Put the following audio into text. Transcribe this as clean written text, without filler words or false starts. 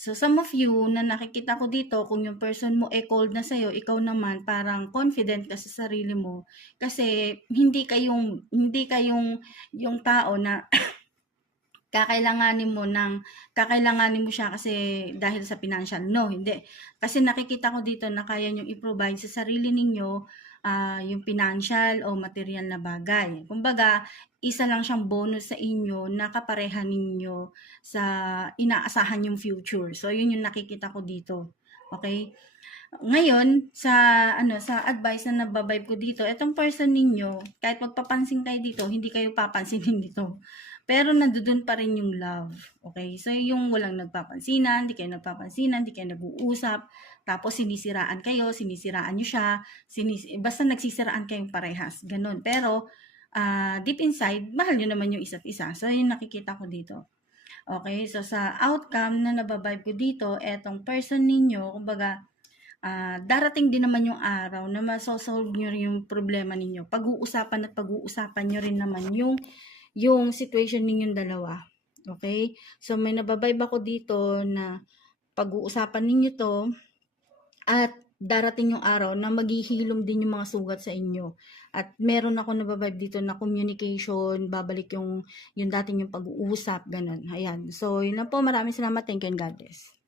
So, some of you na nakikita ko dito, kung yung person mo cold na sa'yo, ikaw naman parang confident ka sa sarili mo. Kasi hindi kayong yung tao na kakailanganin mo siya kasi dahil sa financial. No, hindi. Kasi nakikita ko dito na kaya niyong i-provide sa sarili ninyo yung financial o material na bagay. Kumbaga, isa lang siyang bonus sa inyo na kapareha ninyo sa inaasahan yung future. So, yun yung nakikita ko dito. Okay? Ngayon, sa advice na nababibe ko dito, etong person ninyo, kahit magpapansin kayo dito, hindi kayo papansinin dito. Pero nandoon pa rin yung love. Okay? So, yung walang nagpapansinan, hindi kayo nagpapansinan, hindi kayo nag-uusap, tapos sinisiraan nyo siya, basta nagsisiraan kayong parehas. Ganun. Pero, deep inside, mahal nyo naman yung isa't isa. So, yun nakikita ko dito. Okay? So, sa outcome na nababibe ko dito, etong person ninyo, kumbaga, darating din naman yung araw na masosolve nyo rin yung problema ninyo. Pag-uusapan nyo rin naman yung situation ninyong dalawa. Okay? So, may nababibe ako dito na pag-uusapan ninyo to at darating yung araw na maghihilom din yung mga sugat sa inyo. At meron ako nababibe dito na communication, babalik yung dating yung pag-uusap, ganun. Ayan. So, yun lang po. Maraming salamat. Thank you and God bless.